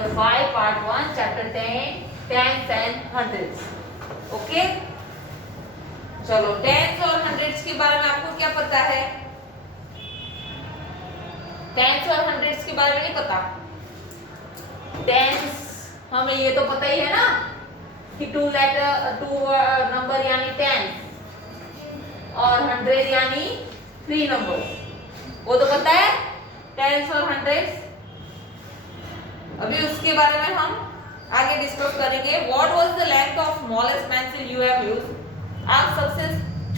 Level 5 Part 1 Chapter 10 Tens and Hundreds. Okay, चलो tense और hundreds के बारे में आपको क्या पता है? टेंस और हंड्रेड्स के बारे में नहीं पता। टेंस हमें ये तो पता ही है ना कि टू नंबर यानी 10 और 100 यानी 3 नंबर, वो तो पता है टेंस और हंड्रेड्स। अभी उसके बारे में हम आगे डिस्कस करेंगे। What was the length of smallest pencil you have used? आप सबसे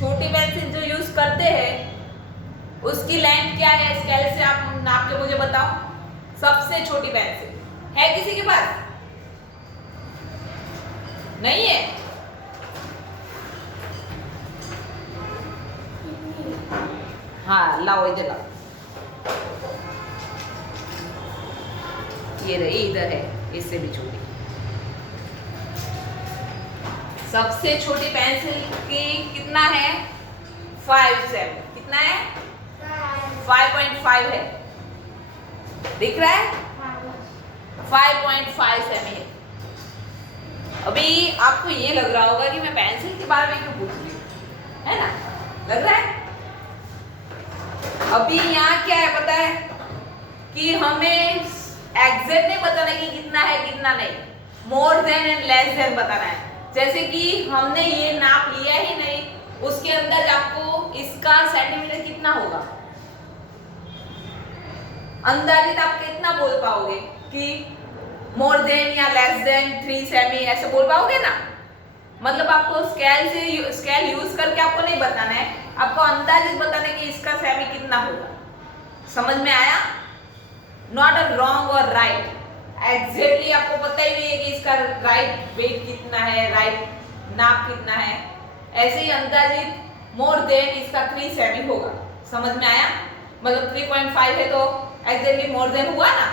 छोटी पेंसिल जो यूज करते हैं उसकी लेंथ क्या है? स्केल से आप नाप के मुझे बताओ। सबसे छोटी पेंसिल है किसी के पास? नहीं है? हाँ लाओ, इधर लाओ। ये रही, इधर है, इससे भी छोटी। सबसे छोटी पेंसिल की कितना है? 5 सेमी। कितना है? 5.5 है। दिख रहा है? 5.5 सेमी है। अभी आपको ये लग रहा होगा कि मैं पेंसिल के बारे में क्यों पूछ रही हूँ, है ना? लग रहा है? अभी यहाँ क्या है पता है कि हमें एग्जैक्ट नहीं बताना कि कितना है कितना नहीं, more than and less than बताना है। जैसे कि हमने ये नाप लिया ही नहीं, उसके अंदर आपको इसका सेंटीमीटर कितना होगा अंदाजित आप कितना बोल पाओगे कि मोर देन या लेस देन 3 सेमी, ऐसे बोल पाओगे ना? मतलब आपको स्केल यूज करके आपको नहीं बताना है, आपको अंदाजित बताना है कि इसका सेमी कितना होगा। समझ में आया? नॉट अ रॉन्ग और राइट। एग्जैक्टली आपको पता ही नहीं है कि इसका राइट वेट कितना है, राइट नाप कितना है। ऐसे ही अंदाजित मोर देन इसका 3 सेमी होगा। समझ में आया? मतलब 3.5 है तो एग्जैक्टली मोर देन हुआ ना,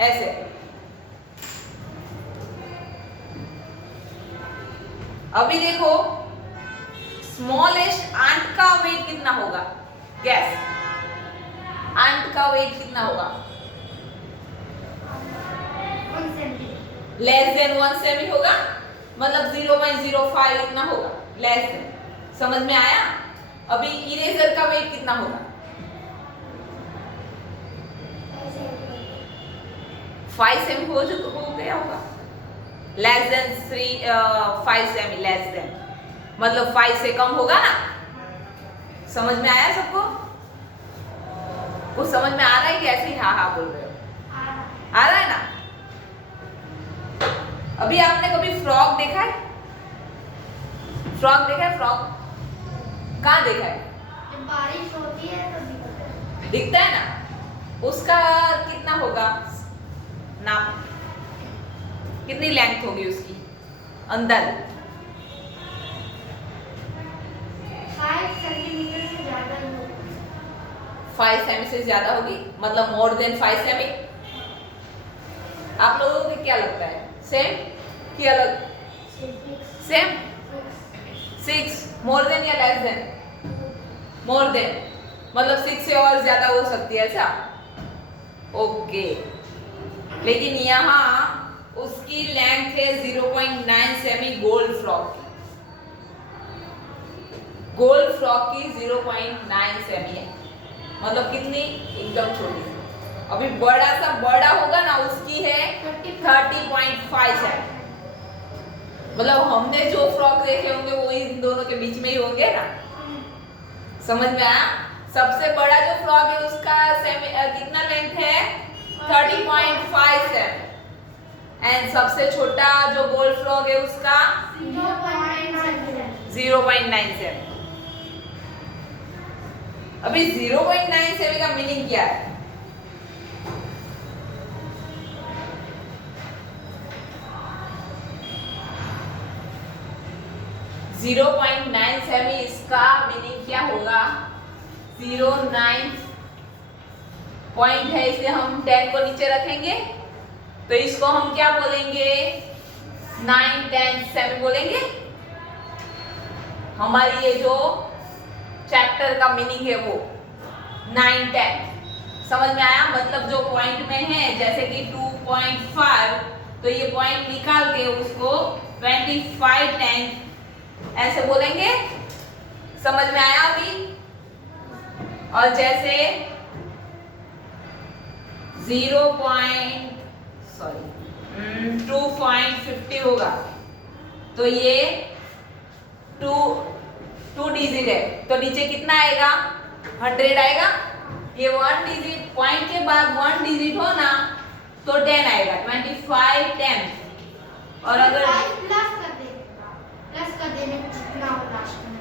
ऐसे। अभी देखो स्मॉलेस्ट आंट का वेट कितना होगा? गैस, आंट का वेट कितना होगा? लेस देन 1 सेमी होगा, मतलब 0.05 इतना होगा, लेस देन। समझ में आया? अभी इरेजर का वेट कितना होगा? 5 सेमी हो गया होगा। Less than 5 semi, less than मतलब 5 से कम होगा ना। समझ में आया सबको? कुछ समझ में आ रहा है कि ऐसे ही हाँ हाँ बोल रहे हो? आ रहा है ना? अभी आपने कभी फ्रॉग देखा है? फ्रॉग देखा है? फ्रॉग कहाँ देखा है? जब बारिश होती है तो दिखता है ना। उसका कितना होगा नाप? कितनी लेंथ होगी उसकी अंदर? 5 सेंटीमीटर से ज्यादा होगी। 5 सेमी से ज्यादा होगी, मतलब मोर देन 5 सेमी। आप लोगों को क्या लगता है, सेम कि अलग? सेम। 6 मोर देन या लेस देन? मोर देन, मतलब 6 से और ज्यादा हो सकती है, ऐसा? ओके, लेकिन यहाँ उसकी लेंथ है 0.9 सेमी गोल्ड फ्रॉक की। गोल्ड फ्रॉक की 0.9 सेमी है, मतलब कितनी? एकदम छोटी। अभी बड़ा होगा ना, उसकी है 30.5 सेमी। मतलब हमने जो फ्रॉक देखे होंगे वो इन दोनों के बीच में ही होंगे ना। समझ में आया? सबसे बड़ा जो फ्रॉक है उसका कितना लेंथ है? 30.5 सेमी। एंड सबसे छोटा जो गोल्ड फ्रॉक है उसका 0.9 सेमी। अभी 0.9 सेमी का मीनिंग क्या है? जीरो 0.9 सेमी, इसका मीनिंग क्या होगा? 0.9 पॉइंट है, इसे हम 10 को नीचे रखेंगे तो इसको हम क्या बोलेंगे? 9-10 सेमी बोलेंगे। हमारी ये जो चैप्टर का मीनिंग है वो 9-10। समझ में आया? मतलब जो पॉइंट में है, जैसे कि 2 2.5, तो ये पॉइंट निकाल के उसको 25/10 ऐसे बोलेंगे। समझ में आया अभी? और जैसे 2.50 होगा तो ये 2 डिजिट है, तो नीचे कितना आएगा? 100 आएगा। ये 1 डिजिट, पॉइंट के बाद 1 डिजिट हो ना तो 10 आएगा, 25/10। और अगर प्लस कर देने जितना हो लास्ट में।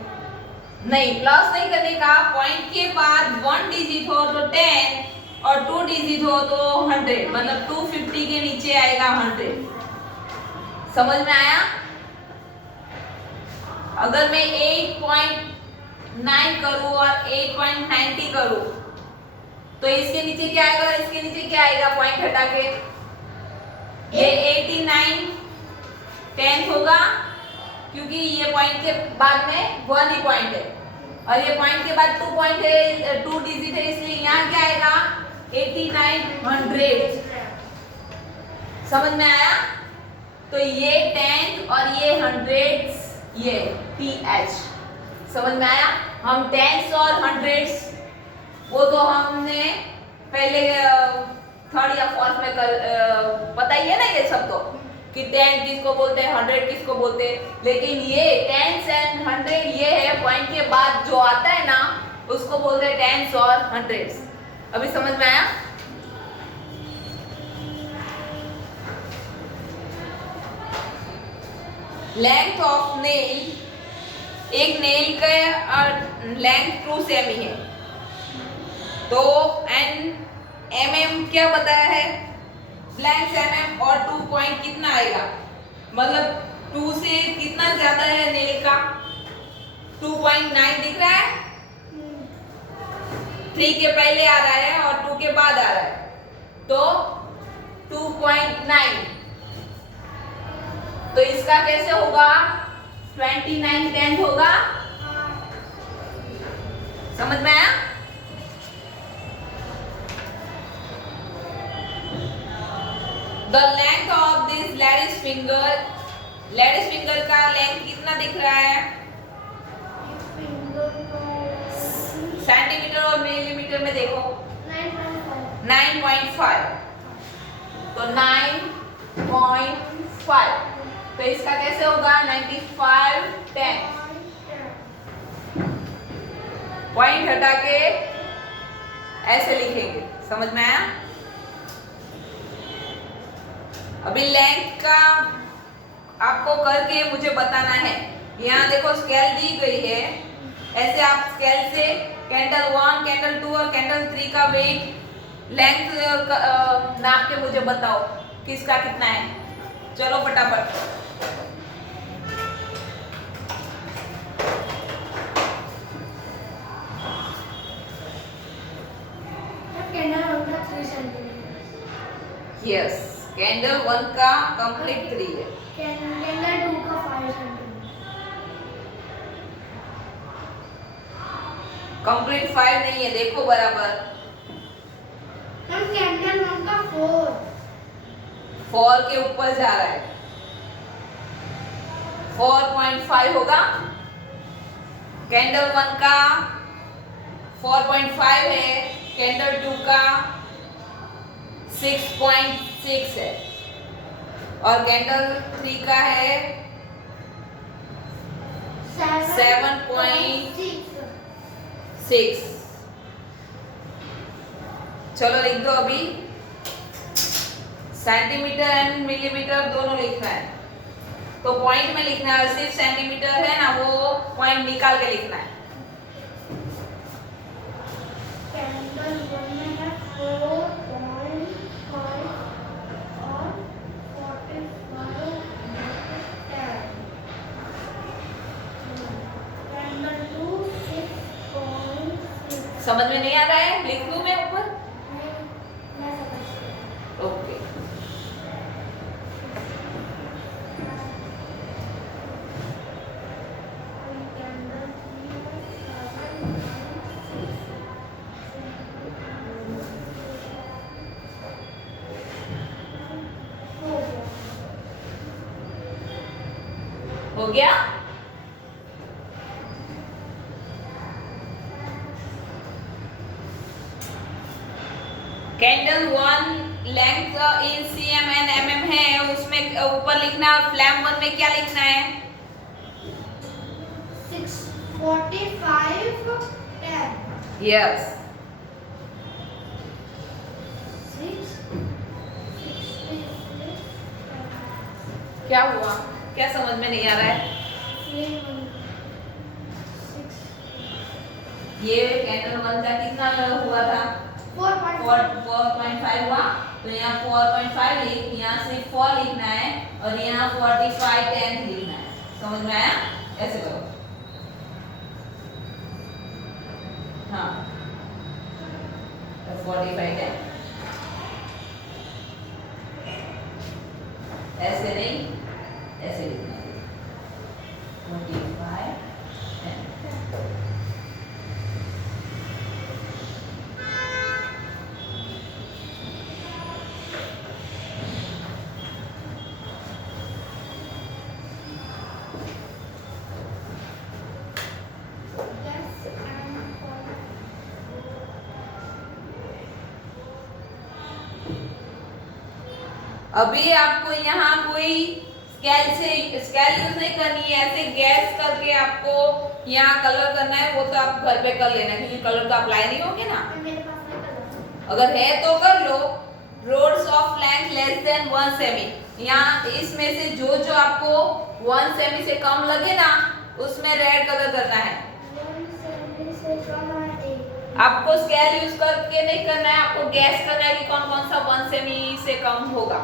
नहीं, प्लस नहीं करने का, पॉइंट के बाद 1 डिजिट हो तो 10 और 2 डिजिट हो तो 100, मतलब 250 के नीचे आएगा 100। समझ में आया? अगर मैं 8.9 करूं और 8.90 करूं तो इसके नीचे क्या आएगा और इसके नीचे क्या आएगा? पॉइंट हटा के ये 89/10 होगा, क्योंकि ये पॉइंट के बाद में 1 ही पॉइंट है और ये पॉइंट के बाद 2 पॉइंट है, 2 डिजिट है, इसलिए यहाँ क्या आएगा? 89/100। समझ में आया? तो ये 10 और ये 100, ये TH। समझ में आया? हम 10s और 100s वो तो हमने पहले थर्ड या फोर्थ में पता ही है ना ये सब, तो कि 10 किसको बोलते हैं, 100 किसको बोलते हैं। लेकिन ये 10s and 100 ये है पॉइंट के बाद जो आता है ना उसको बोलते हैं 10s और 100s। अभी समझ में आया? लेंथ ऑफ नेल, एक नेल का लेंथ 2 सेमी है, तो mm क्या बताया है? ब्लैंक mm और 2 पॉइंट कितना आएगा? मतलब 2 से कितना ज्यादा है नेल का? 2.9 दिख रहा है, 3 के पहले आ रहा है और 2 के बाद आ रहा है, तो 2.9। तो इसका कैसे होगा? 29/10 होगा। समझ में आया? The length of this lady's finger, ladies finger का लेंथ कितना दिख रहा है? सेंटीमीटर और मिलीमीटर में देखो, 9.5। तो 9.5, तो इसका कैसे होगा? 95/10। पॉइंट हटा के ऐसे लिखेंगे। समझ में आया? अभी लेंथ का आपको करके मुझे बताना है। यहाँ देखो स्केल दी गई है, ऐसे आप स्केल से कैंडल 1, कैंडल 2 और कैंडल 3 का वेट लेंथ नाप के मुझे बताओ किसका कितना है। चलो फटाफट। यस, कैंडल 1 का कंप्लीट 3 है, कैंडल 2 का 5 सेंटीमीटर, कंप्लीट 5 नहीं है, देखो बराबर। हम कैंडल 1 का 4 के ऊपर जा रहा है, 4.5 होगा। कैंडल 1 का 4.5 है, कैंडल 2 का 6.6 है और कैंडल 3 का है 7.6। चलो लिख दो अभी। सेंटीमीटर एंड मिलीमीटर दोनों लिखना है, तो पॉइंट में लिखना है, सिर्फ सेंटीमीटर है ना वो पॉइंट निकाल के लिखना है। कैंडल 1 में है 4.5 और 45/10। कैंडल 2 6.6। समझ में नहीं आ रहा है? लिख दूं मैं ऊपर? मैं समझती हूँ। ओके। हो गया? Candle 1 length in cm and mm है, उसमें ऊपर लिखना है, और फ्लैम 1 में क्या लिखना है? 645 10 यस। 666 क्या हुआ? क्या समझ में नहीं आ रहा है? ये कैंडल 1 का कितना हुआ था? 4.5 हुआ, तो यहाँ 4.5 लिख, यहाँ सिर्फ 4 लिखना है और यहाँ 45 10 लिखना है। समझ में आया? ऐसे करो। हाँ, 45 10 ऐसे नहीं, ऐसे लिखना है 45 10। अभी आपको यहाँ कोई स्केल यूज नहीं करनी है, ऐसे गैस करके आपको यहाँ कलर करना है, वो तो आप घर पे कर लेना, क्योंकि कलर तो अप्लाई नहीं होंगे ना। अगर है तो कर लो। Rods of length less than 1 cm, यहाँ इसमें से जो जो आपको 1 सेमी से कम लगे ना, उसमें रेड कलर करना है। आपको स्केल यूज करके नहीं करना है, आपको गैस करना है कि कौन कौन सा 1 सेमी से कम होगा,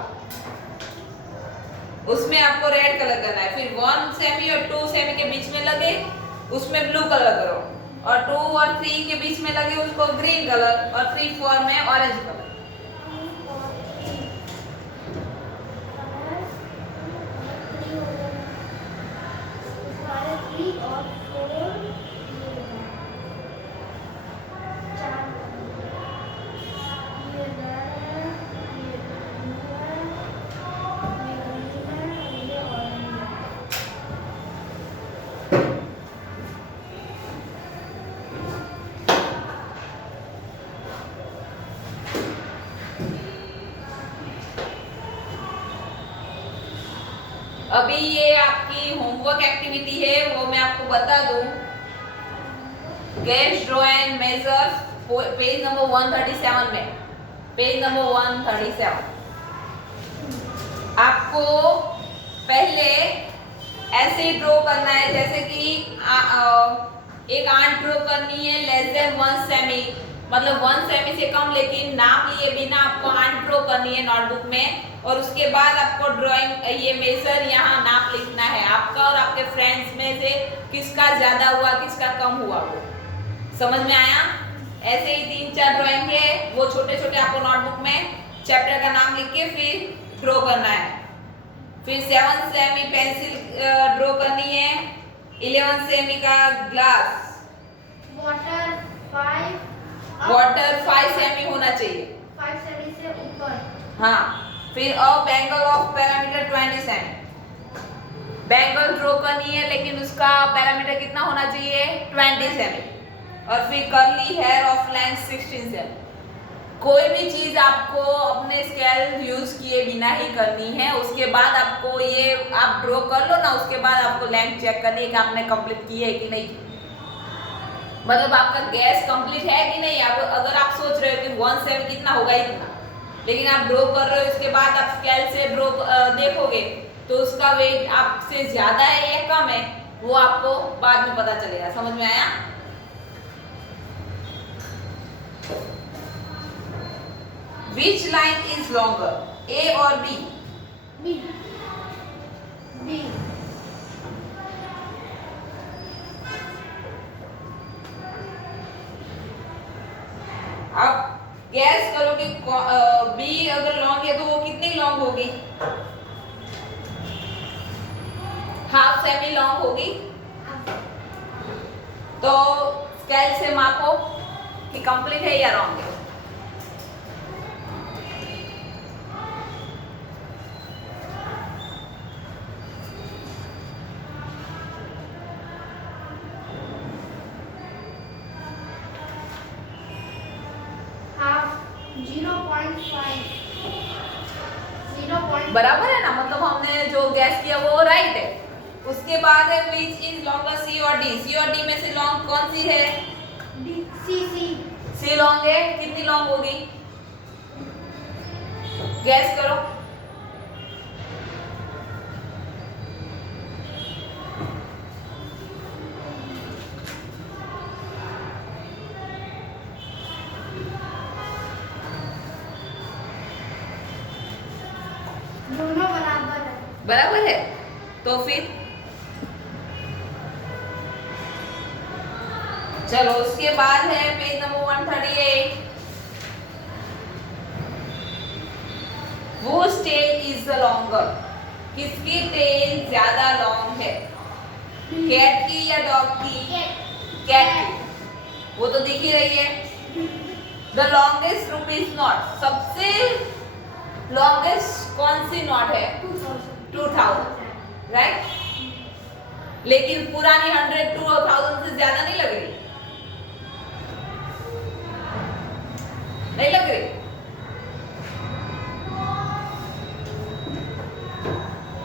उसमें आपको रेड कलर करना है। फिर 1 सेमी और 2 सेमी के बीच में लगे उसमें ब्लू कलर करो, और 2 और 3 के बीच में लगे उसको ग्रीन कलर, और 3 4 में ऑरेंज कलर। अभी ये आपकी होमवर्क एक्टिविटी है, वो मैं आपको बता दूं। Guess draw and measure, page number 137 में, पेज नंबर 137 आपको पहले ऐसे ड्रॉ करना है, जैसे कि एक आंट ड्रॉ करनी है लेस देन 1 सेमी, मतलब 1 सेमी से कम, लेकिन नाप लिए बिना आपको आंट ड्रॉ करनी है नोटबुक में। और उसके बाद आपको ड्राइंग ये मेजर यहाँ नाप लिखना है, आपका और आपके फ्रेंड्स में से किसका ज्यादा हुआ किसका कम हुआ, वो समझ में आया? ऐसे ही 3-4 ड्राइंग है, वो छोटे छोटे आपको नोटबुक में चैप्टर का नाम लिख के फिर ड्रॉ करना है। फिर 7 सेमी पेंसिल ड्रॉ करनी है, 11 सेमी का ग्लास, वाटर 5 सेमी होना चाहिए, 5 सेमी से ऊपर। हाँ। फिर bangle of parameter 20 semi, bangle draw करनी है लेकिन उसका पैरामीटर कितना होना चाहिए? 20 सेमी। और फिर curly hair of length 16 cm. कोई भी चीज आपको अपने स्केल यूज किए बिना ही करनी है। उसके बाद आपको ये आप ड्रॉ कर लो ना, उसके बाद आपको लेंथ चेक करनी है कि आपने कंप्लीट की है कि नहीं, मतलब आपका गैस कंप्लीट है कि नहीं। आप अगर आप सोच रहे हो कि 1 सेमी कितना होगा इतना, लेकिन आप ड्रॉ कर रहे हो, इसके बाद आप स्केल से ड्रॉ देखोगे तो उसका वेट आपसे ज्यादा है या कम है, वो आपको बाद में पता चलेगा। समझ में आया? Which line is longer, A or B? B. B. आप गैस करो कि बी अगर लॉन्ग है तो वो कितनी लॉन्ग होगी? हाफ सेमी लॉन्ग होगी। तो स्केल से मापो कि कंप्लीट है या रॉन्ग है। बराबर है ना, मतलब हमने जो गैस किया वो राइट है। उसके बाद है विच इज लॉन्गर, सी और डी। सी और डी में से लॉन्ग कौन सी है? सी लॉन्ग है। कितनी लॉन्ग होगी? गैस करो। दोनों बराबर है। बराबर है, तो फिर चलो उसके बाद है पेज नंबर 138। वो टेल इज द लॉन्गर। किसकी टेल ज्यादा लॉन्ग है? कैट की या डॉग की? कैट की। वो तो दिख ही रही है। द लॉन्गेस्ट रूप इज नॉट। सबसे लॉन्गेस्ट कौन सी नॉट है? 2000, राइट। लेकिन पुरानी 100 2000 से ज्यादा नहीं लग रही? नहीं लग रही।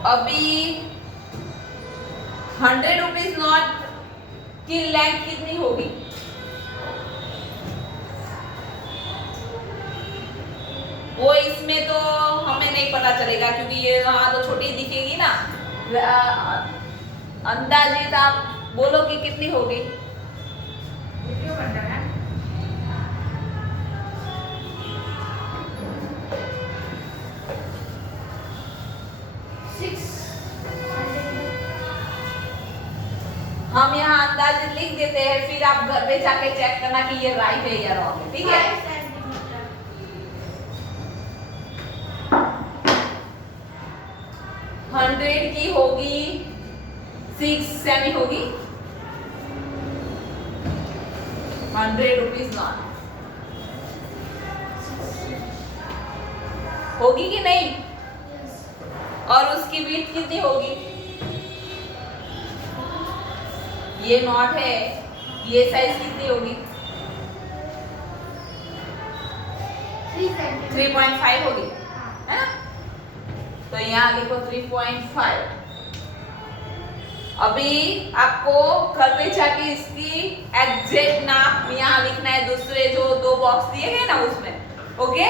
अभी 100 रुपीज नोट की लेंथ कितनी होगी? वो इसमें तो हमें नहीं पता चलेगा क्योंकि ये यहाँ तो छोटी दिखेगी ना। अंदाजित आप बोलो कि कितनी होगी? क्यों करना है? हम यहाँ अंदाजित लिख देते हैं, फिर आप घर पे जाके चेक करना कि ये राइट है या रॉन्ग है, ठीक है? 100 की होगी 6 सेमी होगी। 100 रुपीज नॉट होगी कि नहीं? और उसकी बीट कितनी होगी? ये नॉट है, ये साइज कितनी होगी? 3.5 होगी, है ना? तो यहाँ लिखो 3.5। अभी आपको घर पे जाके इसकी एग्जैक्ट नाप यहाँ लिखना है, दूसरे जो 2 बॉक्स दिए गए ना उसमें, ओके?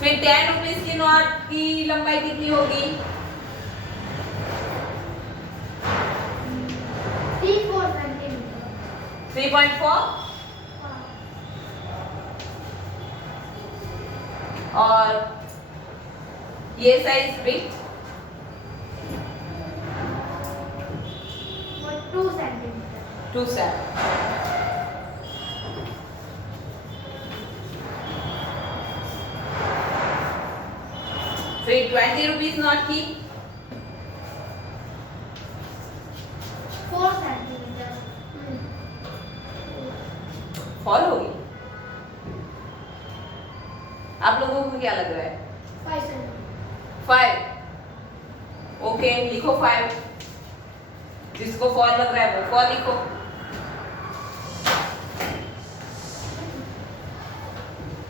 फिर 10 रुपीज की नोट की लंबाई कितनी होगी? 3.4। और ये साइज बिट 2 सेंटीमीटर। 2 सेंटीमीटर। फिर 20 रुपीज नोट की 4 सेंटीमीटर। फॉल होगी। आप लोगों को क्या लग रहा है? 5 सेंटीमीटर। 5। ओके, लिखो 5। जिसको फॉल लग रहा है वो फॉल लिखो।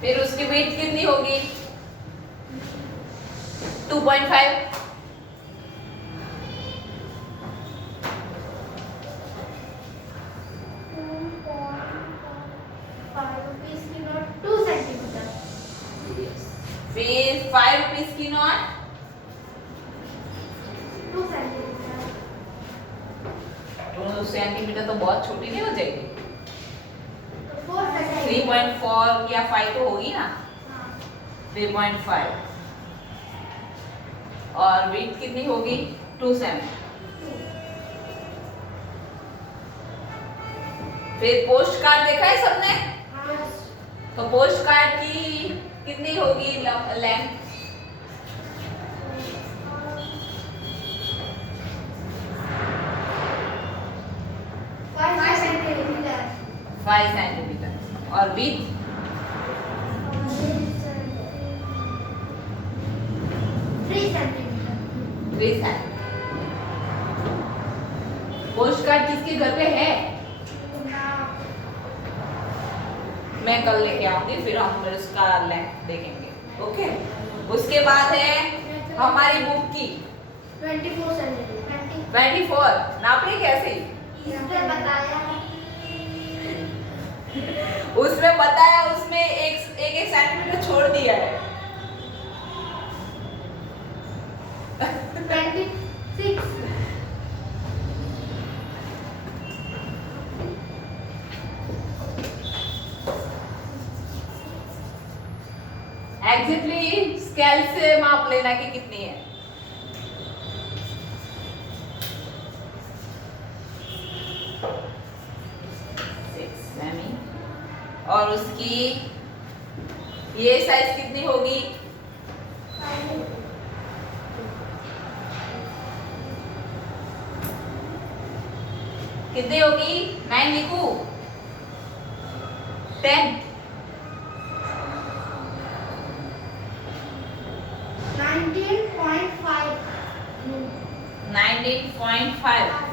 फिर उसकी वेट कितनी होगी? 2.5। फिर 5 रुपीज की नोट 2 सेंटीमीटर। 2 सेंटीमीटर तो बहुत छोटी नहीं हो जाएगी? 4 सेंटीमीटर। 3.4 या 5 तो होगी ना? हाँ। 3.5। और वेट कितनी होगी? 2 सेमी। फिर पोस्ट कार्ड देखा है सबने? हाँ। तो पोस्ट कार्ड की कितनी होगी लेंथ? 5 सेंटीमीटर। 5 सेंटीमीटर। और width? 3 centimetre. 3 centimetre. Post card किसके घर पे है? मैं कल लेके आऊंगी, फिर हम उसका लेंथ देखेंगे। ओके, उसके बाद है हमारी बुक की 24 सेंटीमीटर 24। नाप रही कैसे? इसमें बताया उसमें बताया, उसमें एक सेंटीमीटर छोड़ दिया है। 26 एग्जैक्टली स्केल से माप लेना कि कितनी है। और उसकी ये साइज कितनी होगी? कितनी होगी? 9 लिखूं? 10? 19.5 19.5।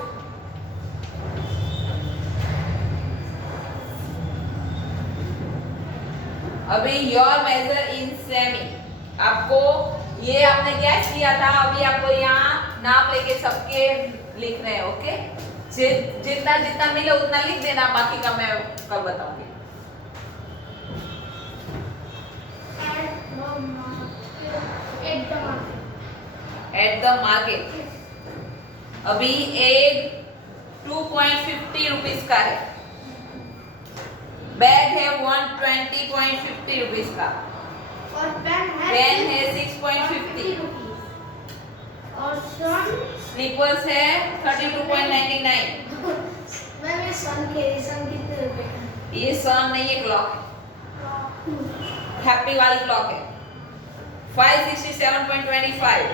अभी योर मेजर इन सेमी, आपको ये आपने गैस किया था, अभी आपको यहाँ नाप लेके सबके लिखने हैं। ओके, जितना जितना मिले उतना लिख देना, बाकी का मैं कल बताऊंगी। एट द मार्केट अभी एक 2.50 रुपीज का है, बैग है 120.50 रुपीज का, और पेन है 6.50, और सन स्लीपर्स है 32.99। मैं सन कितने रुपए का? ये सन नहीं है, क्लॉक हैप्पी वाली क्लॉक है 567.25।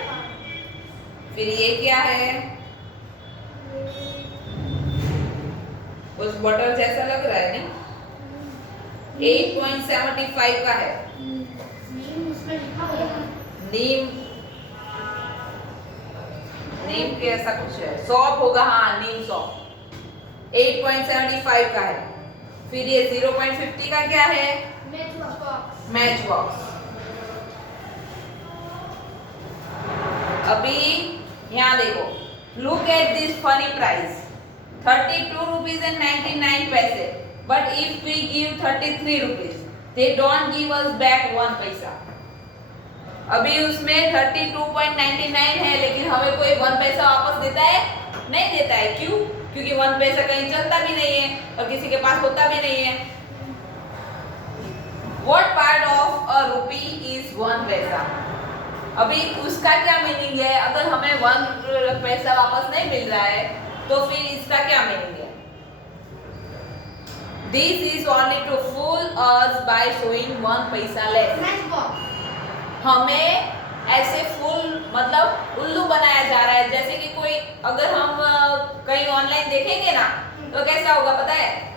फिर ये क्या है? उस बटर जैसा लग रहा है नहीं? 8.75 का है। उसमें लिखा हुआ है नीम के ऐसा कुछ है, सॉप होगा, हाँ नीम सॉप। 8.75 का है। फिर ये 0.50 का क्या है? Match box. अभी यहाँ देखो, look at this funny price 32 rupees and 99 पैसे, but if we give 33 rupees they don't give us back 1 पैसा। अभी उसमें 32.99 है, लेकिन हमें कोई 1 पैसा वापस देता है? नहीं देता है। क्यों? क्योंकि 1 पैसा कहीं चलता भी नहीं है और किसी के पास होता भी नहीं है। What part of a rupee is 1 पैसा? अभी उसका क्या मीनिंग है? अगर हमें 1 पैसा वापस नहीं मिल रहा है तो फिर इसका क्या मीनिंग है? This is only to fool us by showing 1 पैसा less. मैच बॉक्स हमें ऐसे फुल मतलब उल्लू बनाया जा रहा है, जैसे कि कोई अगर हम कहीं ऑनलाइन देखेंगे ना तो कैसा होगा पता है?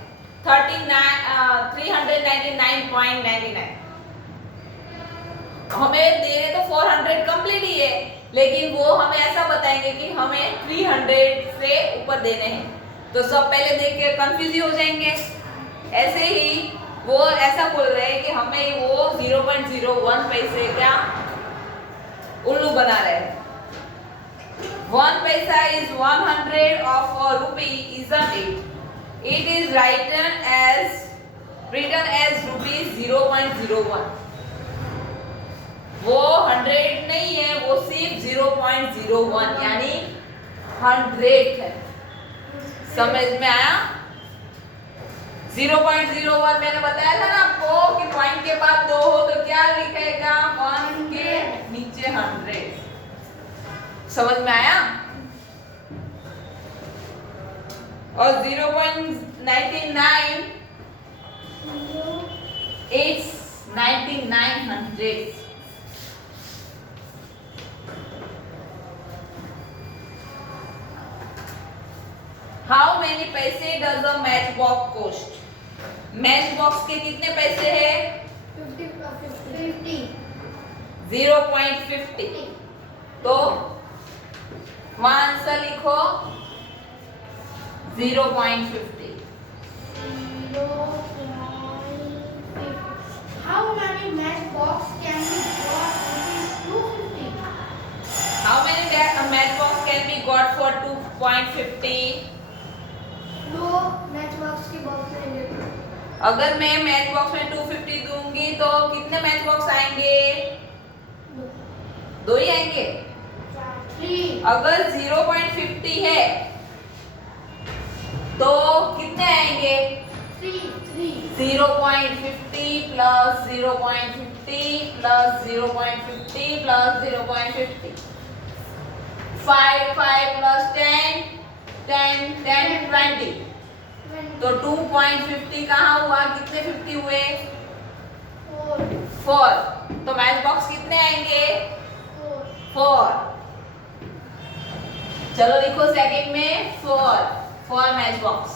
399.99। हमें दे रहे तो 400 कंप्लीट ही है, लेकिन वो हमें ऐसा बताएंगे कि हमें 300 से ऊपर देने हैं, तो सब पहले देख के कंफ्यूज हो जाएंगे। ऐसे ही वो ऐसा बोल रहे हैं कि हमें वो 0.01 पैसे क्या उल्लू बना रहे हैं। 1 पैसा is 100 of a rupee, isn't it? It is written as rupees 0.01। वो 100 नहीं है, वो सिर्फ 0.01 यानी 100 है। समझ में आया? 0.01 मैंने बताया था ना आपको कि पॉइंट के बाद 2 हो तो क्या लिखेगा? 1 के नीचे 100। समझ में आया? और 0.99 it's 99 hundredths। How many पैसे does a match box cost? Match box के कितने पैसे हैं? 50 0.50। तो वहां आंसर लिखो 0.50। 0.50। दो मैच बॉक्स की बॉक्स लेंगे। अगर मैं मैच बॉक्स में 250 दूंगी तो कितने मैच बॉक्स आएंगे? दो ही आएंगे। 3 अगर 0.50 है तो कितने आएंगे? 3 0.50 प्लस 0.50 प्लस 0.50 प्लस 0.50, 5 प्लस 10 20। तो 2.50 कहाँ हुआ? कितने 50 हुए? 4। तो मैच बॉक्स कितने आएंगे? 4। चलो लिखो सेकंड में 4 match box.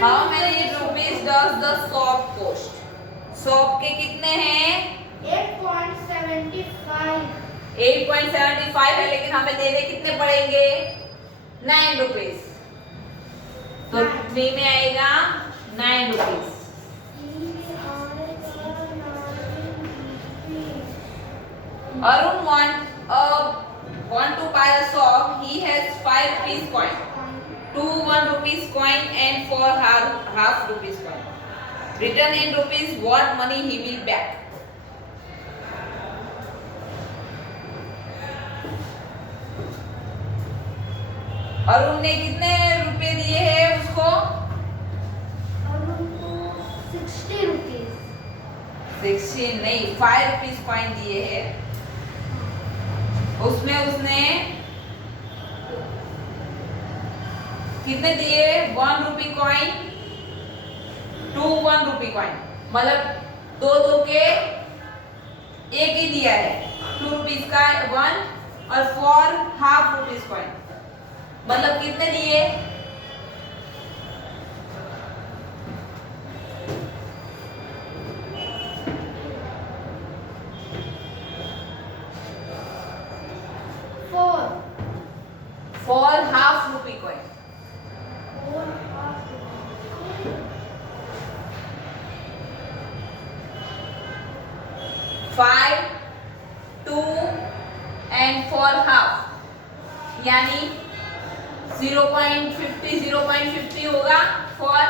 How many rupees does the soap cost? Soap के कितने हैं? 8.75 है, लेकिन हमें देने कितने पड़ेंगे? 9 रुपीज। तो 3 में आएगा 9 rupees. Arun want to buy a soap. He has 5 rupees coin, 2 1 rupees coin and 4 half rupees coin. Written in rupees, what money he will back? Arun ने कितने रुपए दिए हैं उसको? 16 नहीं, 5 रुपीज कॉइन दिए हैं। उसमें उसने कितने दिए? 1 रुपी कॉइन, 2 1 रुपी कॉइन, मतलब दो के एक ही दिया है। 2 रुपीज का 1 और 4 हाफ रुपीज कॉइन, मतलब कितने दिए? Four half rupee coin. 5 2 and 4 half, यानी 0.50 होगा 4।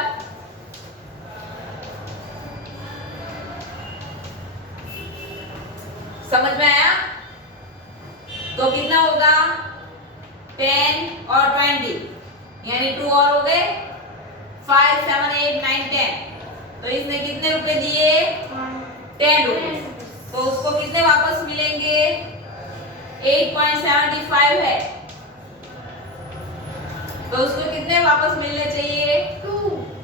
समझ में आया? तो कितना होगा? 10 और 20, यानी 2 और हो गए 5 7 8 9 10। तो इसने कितने रुपए दिए? 10 रुपए। तो उसको कितने वापस मिलेंगे? 8.75 है, तो उसको कितने वापस मिलने चाहिए? 2।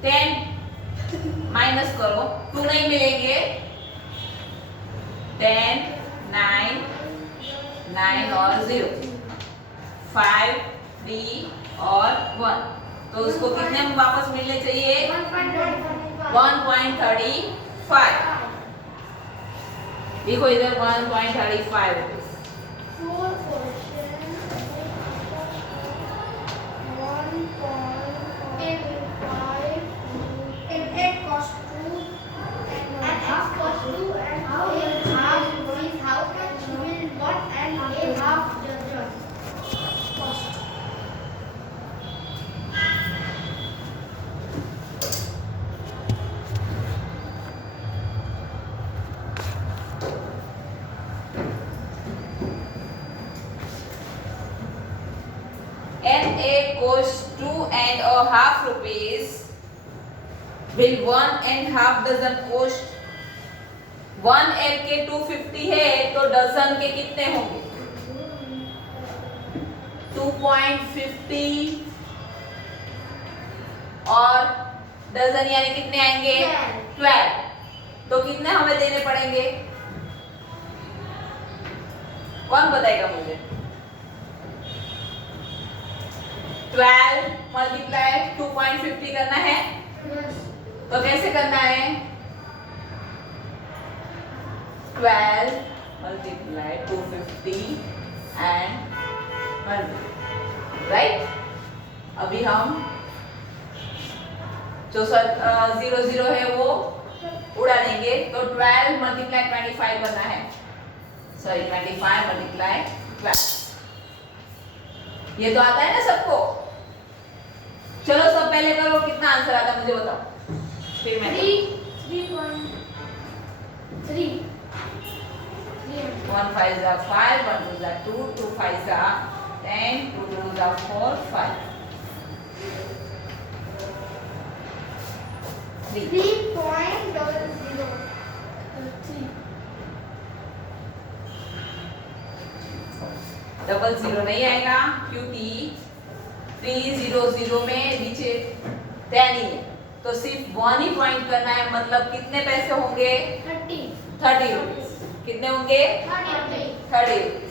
10 माइनस करो, 2 नहीं मिलेंगे। 10 9 और 0, 5 3 और 1, तो उसको कितने वापस मिलने चाहिए? 1.35। देखो इधर 1.35 rupees. NA costs 2.5 rupees. Will 1.5 dozen cost? 1 L के 250 है, तो डजन के कितने होंगे? 2.50 और डजन यानी कितने आएंगे? 12। तो कितने हमें देने पड़ेंगे? कौन बताएगा मुझे? 12 मल्टीप्लाई 2.50 करना है। तो कैसे करना है? 12 मल्टीप्लाई 250 एंड 100, राइट? अभी हम जो 0 0 है वो उड़ा देंगे तो 12 मल्टीप्लाई 25 करना है, सॉरी 25 मल्टीप्लाई 12। ये तो आता है ना सबको। चलो सब पहले करो, कितना आंसर आता है मुझे बताओ, फिर मैं 3.3 1 5 जा 5, 1 2 जा 2, 2 5 जा 10, 2 2 जा 4, 5 3 3.00 डबल जीरो नहीं आएगा क्योंकि 300 में नीचे 10 ही है, तो सिर्फ 1 ही पॉइंट करना है। मतलब कितने पैसे होंगे? 30 रुपीज। कितने होंगे? 30 रुपीज।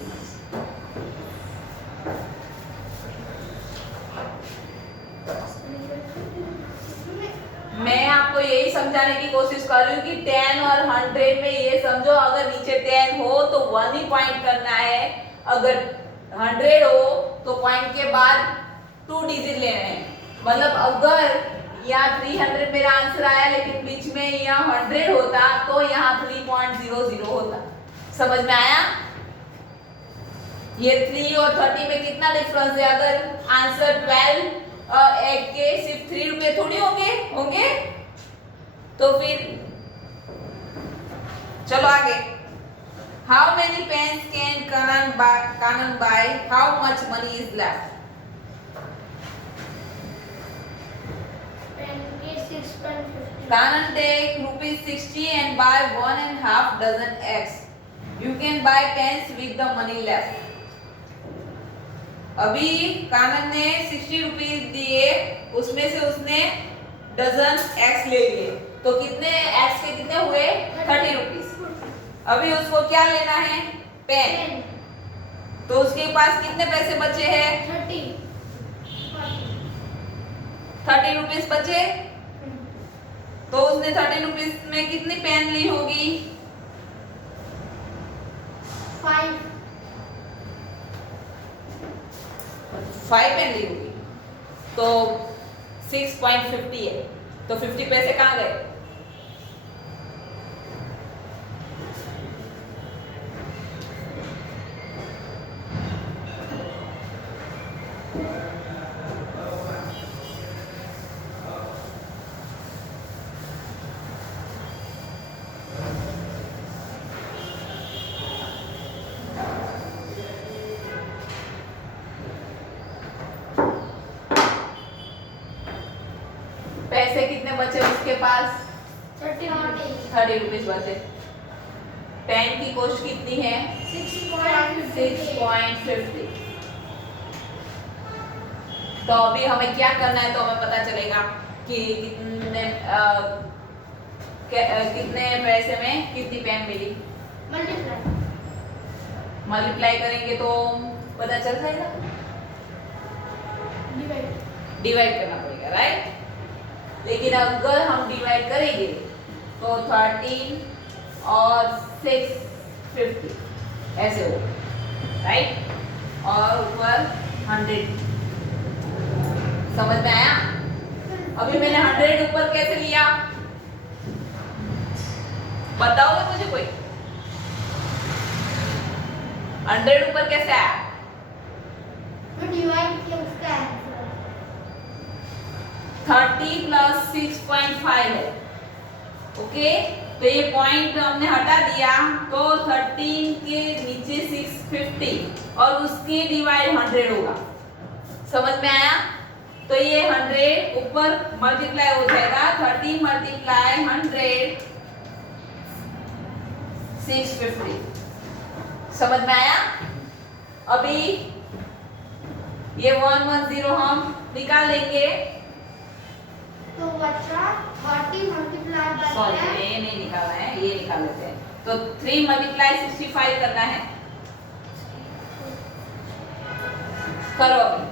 मैं आपको यही समझाने की कोशिश कर रही हूँ कि 10 और 100 में ये समझो, अगर नीचे 10 हो तो 1 ही पॉइंट करना है, अगर 100 हो तो पॉइंट के बाद 2 डिजिट लेने हैं। मतलब अगर यहाँ 300 मेरा आंसर आया लेकिन बीच में यहाँ 100 होता तो यहाँ 3.00 होता। समझ में आया? ये 3 और 30 में कितना डिफरेंस है? अगर आंसर 12 एक के सिर्फ 3 रुपए थोड़ी होंगे। तो फिर चलो आगे। How many pens can Kanan buy? How much money is left? Kanan take ₹60 and buy 1.5 dozen eggs. You can buy pens with the money left. अभी कानन ने 60 रुपीज दिए, उसमें से उसने डजन एक्स ले लिए, तो कितने एक्स के कितने हुए? 30 रुपीज। अभी उसको क्या लेना है? पेन। तो उसके पास कितने पैसे बचे हैं? 30 रुपीज बचे। तो उसने 30 रुपीज में कितनी पेन ली होगी? 5 पेन ली होगी। तो 6.50 है, तो 50 पैसे कहाँ गए? पैसे कितने बचे उसके पास? 30 रुपीज बचे। पेन की कॉस्ट कितनी है? 6.50। तो अभी हमें क्या करना है, तो हमें पता चलेगा कि कितने पैसे में कितनी पेन मिली। मल्टीप्लाई करेंगे तो पता चल जाएगा। डिवाइड करना पड़ेगा, राइट? लेकिन अगर हम डिवाइड करेंगे तो 13 और 650 ऐसे हो, राइट? और ऊपर 100। समझ में आया? अभी मैंने 100 ऊपर कैसे लिया बताओगे मुझे कोई? 100 ऊपर कैसे आया? डिवाइड किया उसका 30 प्लस 6.5 है, ओके? तो ये पॉइंट हमने हटा दिया, तो 13 के नीचे 650 और उसके डिवाइड 100 होगा। समझ में आया? तो ये 100 ऊपर मल्टीप्लाई हो जाएगा, 30 मल्टीप्लाई 100 650। समझ में आया? अभी ये 110 हम निकाल लेंगे। तो बच्चा 30 मल्टीप्लाई बाय सॉरी ये नहीं निकालना है, ये निकाल लेते हैं। तो 3 मल्टीप्लाई 65 करना है। करो अभी।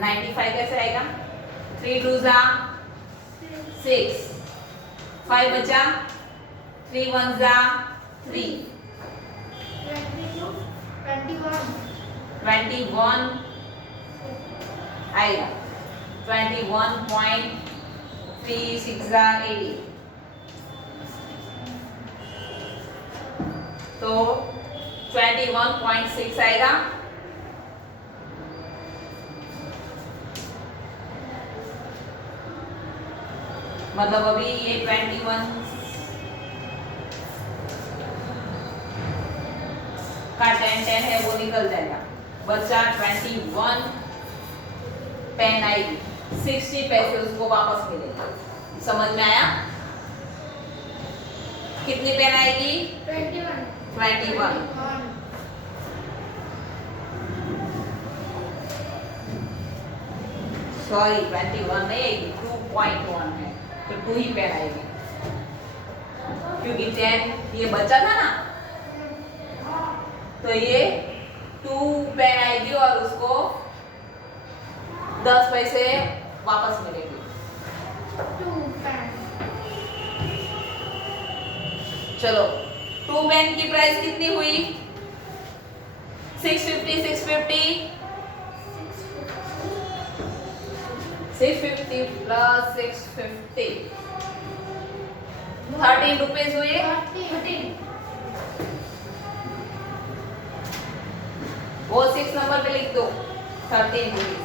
95 कैसे आएगा? 3 2 जा 6, 5 बचा, 3 1 जा 3, 21 आएगा 21.3680 तो 21.6 आएगा। मतलब अभी ये 21 का 10 है वो निकल जाएगा, बचा 21 पेन आएगी, 60 पैसे उसको वापस मिलेगा। समझ में आया? कितनी पेन आएगी? 21। सॉरी 21 नहीं आएगी, 2.1 है तो 2 ही पेन आएगी, क्योंकि 10 ये बचा था ना, तो ये 2 पेन आएगी और उसको 10 पैसे वापस मिलेगी। चलो 2 पेन की प्राइस कितनी हुई? 650 प्लस 650 13 रुपीज हुए। वो 6 नंबर पे लिख दो 13 रुपीज।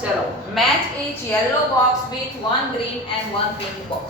चलो match each yellow box with 1 green and 1 pink box।